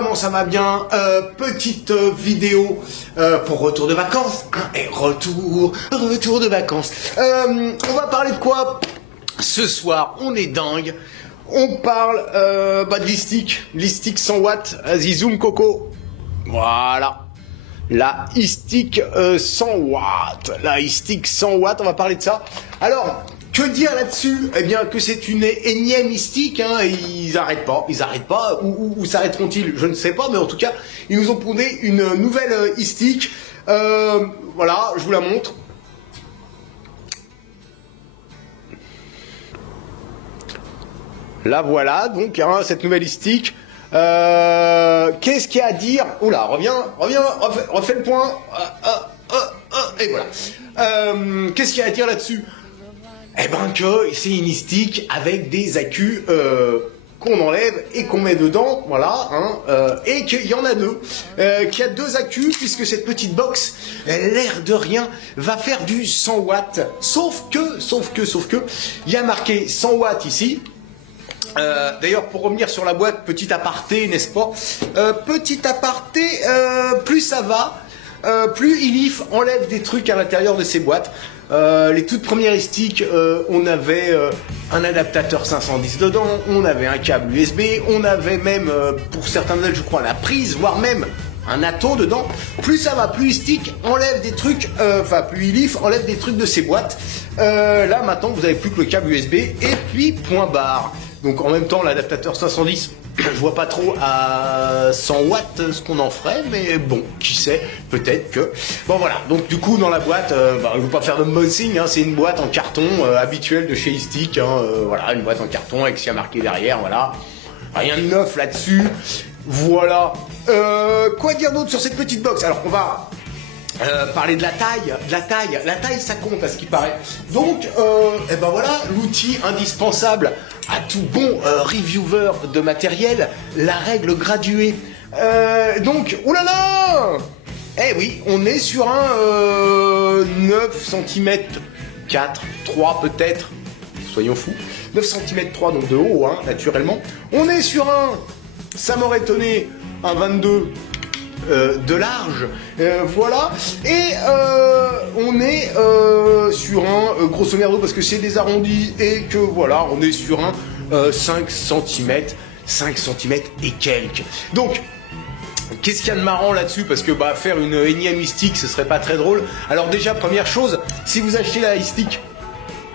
comment ça va bien? Petite vidéo pour retour de vacances, hein, et retour de vacances. On va parler de quoi? Ce soir, on est dingue. On parle de l'e-stick 100 watts. Vas-y, zoom Coco. Voilà. La e-stick 100 watts. La e-stick 100 watts, on va parler de ça. Alors, que dire là-dessus? Eh bien, que c'est une énième e-stick, hein, ils arrêtent pas. Où s'arrêteront-ils? Je ne sais pas, mais en tout cas, ils nous ont pondé une nouvelle e-stick. Voilà, je vous la montre. La voilà, donc, hein, cette nouvelle e-stick. Qu'est-ce qu'il y a à dire? Oula, reviens, refais le point. Et voilà. Qu'est-ce qu'il y a à dire là-dessus? Eh ben que c'est une e-stick avec des accus qu'on enlève et qu'on met dedans, voilà, hein, et qu'il y en a deux, qu'il y a deux accus, puisque cette petite box, l'air de rien, va faire du 100 watts, sauf que, il y a marqué 100 watts ici. D'ailleurs, pour revenir sur la boîte, petit aparté, n'est-ce pas? Petit aparté, plus ça va, plus Elif enlève des trucs à l'intérieur de ces boîtes. Les toutes premières e-sticks, on avait un adaptateur 510 dedans, on avait un câble USB, on avait même, pour certains modèles, je crois, la prise, voire même un atto dedans. Plus ça va, plus e-stick enlève des trucs, plus Elif enlève des trucs de ces boîtes. Là, maintenant, vous avez plus que le câble USB et puis point barre. Donc en même temps, l'adaptateur 510, je vois pas trop à 100 watts ce qu'on en ferait, mais bon, qui sait, peut-être que... Bon voilà, donc du coup dans la boîte, je ne veux pas faire de unboxing, hein, c'est une boîte en carton habituelle de chez e-stick, hein, voilà, une boîte en carton avec ce qu'il y a marqué derrière, voilà. Rien de neuf là-dessus, voilà. Quoi dire d'autre sur cette petite box? Alors on va... parler de la taille, ça compte à ce qui paraît. Donc, et ben voilà, l'outil indispensable à tout bon reviewer de matériel, la règle graduée. Donc, oulala, eh oui, on est sur un 9 cm 4, 3 peut-être, soyons fous, 9 cm 3 donc de haut, hein, naturellement. On est sur un, ça m'aurait étonné, un 22 de large, voilà, et on est sur un, grosso merdo, parce que c'est des arrondis, et que voilà, on est sur un 5 cm et quelques. Donc, qu'est-ce qu'il y a de marrant là-dessus? Parce que faire une énième e-stick, ce serait pas très drôle. Alors déjà, première chose, si vous achetez la e-stick,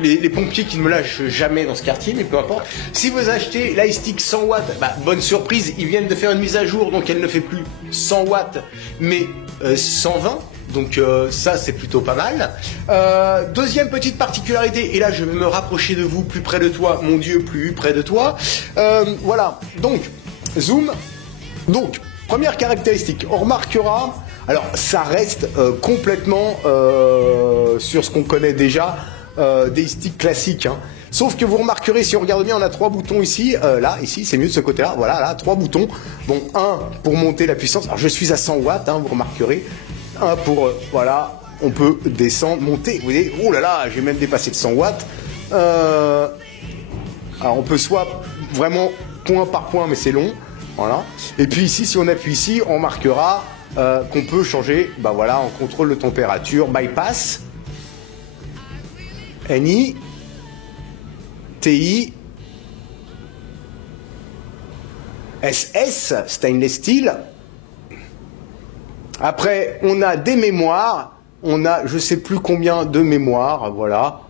les pompiers qui ne me lâchent jamais dans ce quartier, mais peu importe. Si vous achetez la e-stick 100 watts, bonne surprise, ils viennent de faire une mise à jour, donc elle ne fait plus 100 watts, mais 120. Donc ça, c'est plutôt pas mal. Deuxième petite particularité, et là je vais me rapprocher de vous, plus près de toi, mon Dieu, plus près de toi. Voilà, donc, zoom. Donc, première caractéristique, on remarquera, alors ça reste complètement sur ce qu'on connaît déjà, des sticks classiques, hein. Sauf que vous remarquerez, si on regarde bien, on a trois boutons ici, là, ici, c'est mieux de ce côté-là, voilà, là, trois boutons. Bon, un pour monter la puissance, alors je suis à 100 watts, hein, vous remarquerez, un pour, voilà, on peut descendre, monter, vous voyez, oh là là, j'ai même dépassé de 100 watts. Alors on peut soit vraiment point par point, mais c'est long, voilà. Et puis ici, si on appuie ici, on marquera qu'on peut changer, voilà, en contrôle de température, bypass, NI, TI, SS, stainless steel. Après, on a des mémoires. On a, je sais plus combien de mémoires, voilà.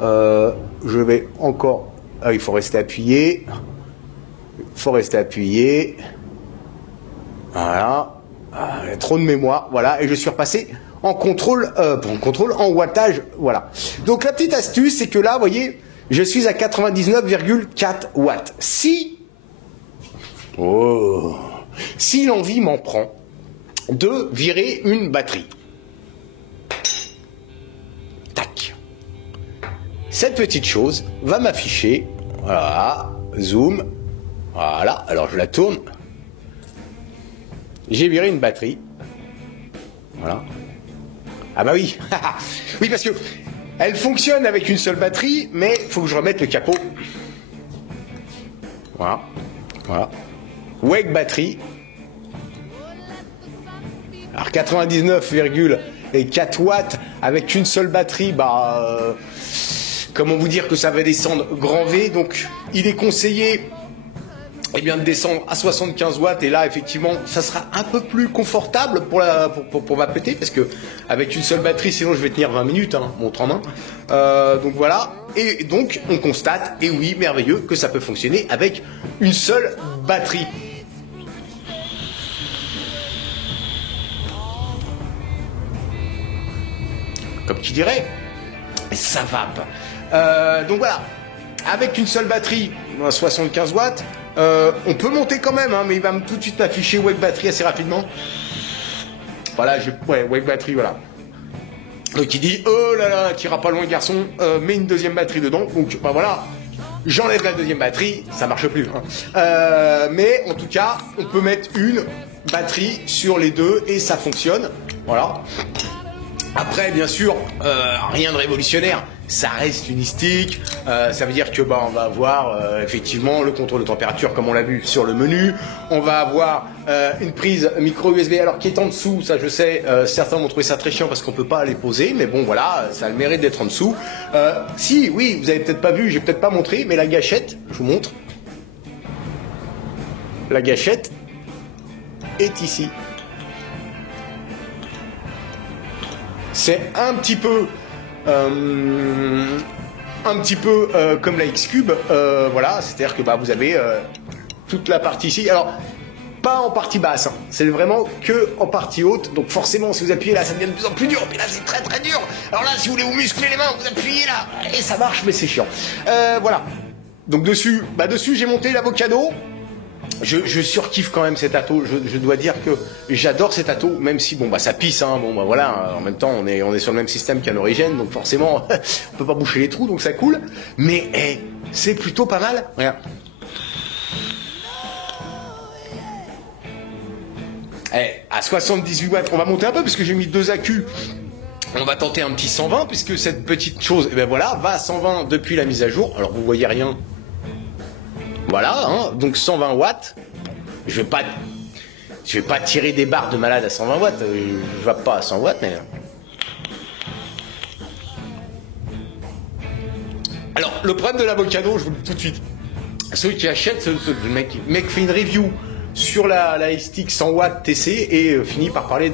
Je vais encore... il faut rester appuyé. Voilà. Il y a trop de mémoire, voilà. Et je suis repassé en contrôle, en wattage, voilà. Donc la petite astuce, c'est que là, vous voyez, je suis à 99,4 watts. Si l'envie m'en prend de virer une batterie, tac, cette petite chose va m'afficher, voilà, zoom, voilà, alors je la tourne, j'ai viré une batterie, voilà. Ah bah oui, oui, parce que elle fonctionne avec une seule batterie, mais il faut que je remette le capot. Voilà, voilà. Wake batterie, Alors 99,4 watts avec une seule batterie, comment vous dire que ça va descendre grand V, donc il est conseillé de descendre à 75 watts, et là effectivement ça sera un peu plus confortable pour ma PT, parce que avec une seule batterie sinon je vais tenir 20 minutes, montre en main. Donc voilà, et donc on constate, et oui, merveilleux, que ça peut fonctionner avec une seule batterie. Comme qui dirait, ça vape. Donc voilà, avec une seule batterie, 75 watts, on peut monter quand même, mais il va tout de suite m'afficher Wake Battery assez rapidement. Voilà, Wake Battery, voilà. Donc il dit, oh là là, t'iras pas loin garçon, mets une deuxième batterie dedans. Donc voilà, j'enlève la deuxième batterie, ça marche plus. Mais en tout cas, on peut mettre une batterie sur les deux et ça fonctionne. Voilà. Après, bien sûr, rien de révolutionnaire, ça reste une stick, ça veut dire que on va avoir effectivement le contrôle de température comme on l'a vu sur le menu, on va avoir une prise micro USB alors qui est en dessous, ça je sais, certains vont trouver ça très chiant parce qu'on peut pas les poser, mais bon voilà, ça a le mérite d'être en dessous. Si, oui, vous avez peut-être pas vu, j'ai peut-être pas montré, mais la gâchette, je vous montre, la gâchette est ici. C'est un petit peu comme la X-Cube, voilà, c'est-à-dire que vous avez toute la partie ici, alors pas en partie basse, c'est vraiment que en partie haute, donc forcément si vous appuyez là ça devient de plus en plus dur, puis là c'est très très dur, alors là si vous voulez vous muscler les mains, vous appuyez là, et ça marche mais c'est chiant. Voilà, donc dessus j'ai monté l'avocado. Je surkiffe quand même cet atto, je dois dire que j'adore cet atto, même si ça pisse, voilà, en même temps on est sur le même système qu'à l'origine, donc forcément on peut pas boucher les trous, donc ça coule, mais c'est plutôt pas mal. Regarde. À 78 watts, on va monter un peu parce que j'ai mis 2 accus. On va tenter un petit 120 puisque cette petite chose, voilà, va à 120 depuis la mise à jour. Alors vous voyez rien. Voilà, donc 120 watts. Je vais pas tirer des barres de malade à 120 watts. Je vais pas à 100 watts, mais. Alors, le problème de l'avocado, je vous le dis tout de suite. Celui qui achète, le mec fait une review sur la stick 100 watts TC et finit par parler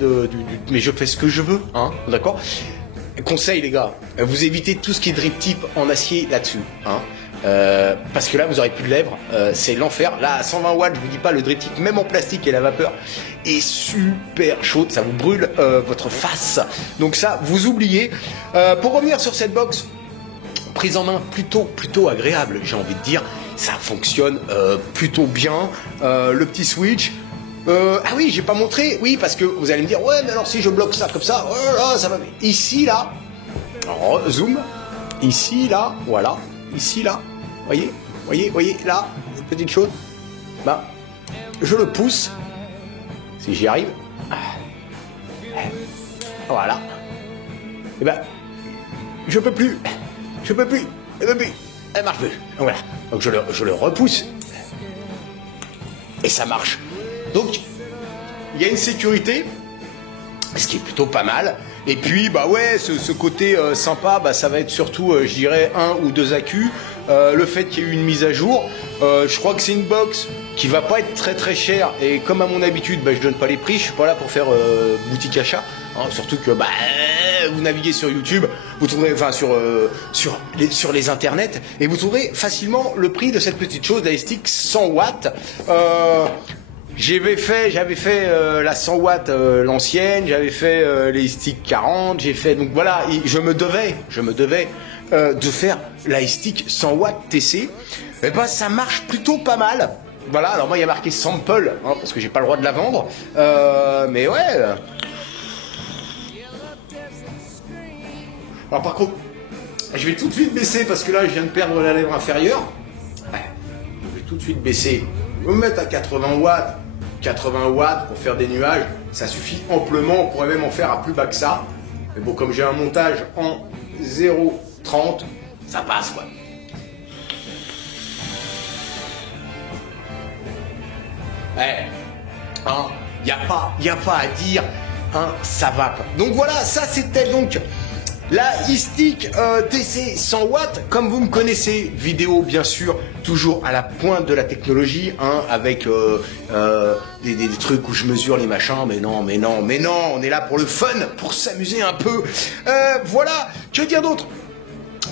mais je fais ce que je veux, d'accord. Conseil les gars, vous évitez tout ce qui est drip tip en acier là-dessus, parce que là vous aurez plus de lèvres, c'est l'enfer. Là à 120 watts, je vous dis pas, le drip tip même en plastique et la vapeur est super chaude, ça vous brûle votre face. Donc ça vous oubliez. Pour revenir sur cette box, prise en main plutôt agréable, j'ai envie de dire. Ça fonctionne plutôt bien. Le petit switch. Ah oui, j'ai pas montré. Oui, parce que vous allez me dire, ouais, mais alors si je bloque ça comme ça, ça va. Ici, là. Alors, zoom. Ici, là. Voilà. Ici, là. Voyez, là. Une petite chose. Je le pousse. Si j'y arrive. Voilà. Et je peux plus. Elle marche plus. Voilà. Donc je le repousse. Et ça marche. Donc, il y a une sécurité, ce qui est plutôt pas mal. Et puis, ce côté sympa, ça va être surtout, je dirais, 1 ou 2 accus. Le fait qu'il y ait eu une mise à jour. Je crois que c'est une box qui va pas être très très chère. Et comme à mon habitude, je donne pas les prix. Je suis pas là pour faire boutique achat. Surtout que vous naviguez sur YouTube, vous trouverez, sur les internets, et vous trouverez facilement le prix de cette petite chose, la stick 100 watts. J'avais fait la 100 watts l'ancienne, j'avais fait les sticks 40, donc voilà, je me devais de faire la stick 100 watts TC. Ça marche plutôt pas mal. Voilà, alors moi il y a marqué sample, parce que j'ai pas le droit de la vendre, mais ouais. Alors par contre, je vais tout de suite baisser parce que là je viens de perdre la lèvre inférieure. Je vais tout de suite baisser. Je vais me mettre à 80 watts. 80 watts pour faire des nuages, ça suffit amplement. On pourrait même en faire à plus bas que ça. Mais bon, comme j'ai un montage en 0,30, ça passe quoi. Y a pas à dire. hein, ça va pas. Donc voilà, ça c'était donc la e-stick TC 100 watts, comme vous me connaissez, vidéo bien sûr, toujours à la pointe de la technologie, hein, avec des trucs où je mesure les machins, mais non, on est là pour le fun, pour s'amuser un peu. Voilà, que dire d'autre?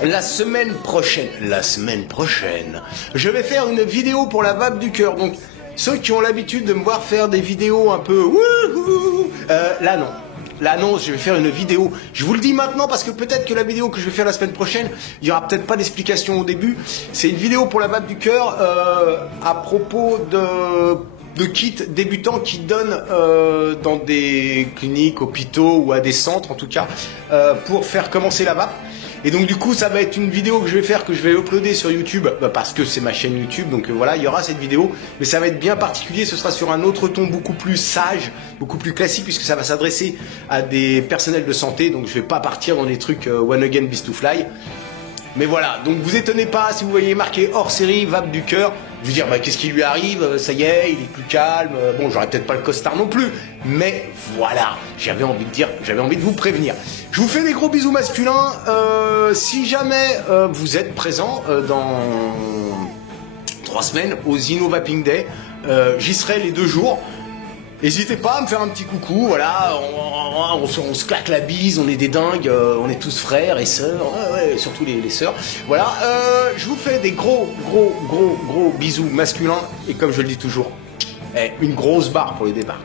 La semaine prochaine, je vais faire une vidéo pour la vape du cœur, donc ceux qui ont l'habitude de me voir faire des vidéos un peu wouhou, là non. Là non, je vais faire une vidéo. Je vous le dis maintenant parce que peut-être que la vidéo que je vais faire la semaine prochaine, il y aura peut-être pas d'explication au début. C'est une vidéo pour la vape du cœur à propos de kits débutants qui donnent dans des cliniques, hôpitaux ou à des centres en tout cas pour faire commencer la vape. Et donc du coup ça va être une vidéo que je vais faire, que je vais uploader sur YouTube, parce que c'est ma chaîne YouTube, donc voilà, il y aura cette vidéo, mais ça va être bien particulier, ce sera sur un autre ton beaucoup plus sage, beaucoup plus classique, puisque ça va s'adresser à des personnels de santé, donc je vais pas partir dans des trucs One Again Beast to Fly. Mais voilà, donc vous étonnez pas si vous voyez marqué hors série, vape du cœur, vous dire qu'est-ce qui lui arrive, ça y est, il est plus calme, bon j'aurais peut-être pas le costard non plus, mais voilà, j'avais envie de vous prévenir. Je vous fais des gros bisous masculins, si jamais vous êtes présent dans 3 semaines aux Innovaping Day, j'y serai les 2 jours. N'hésitez pas à me faire un petit coucou, voilà, on se claque la bise, on est des dingues, on est tous frères et sœurs, ouais, surtout les sœurs. Voilà, je vous fais des gros bisous masculins, et comme je le dis toujours, une grosse barre pour le départ.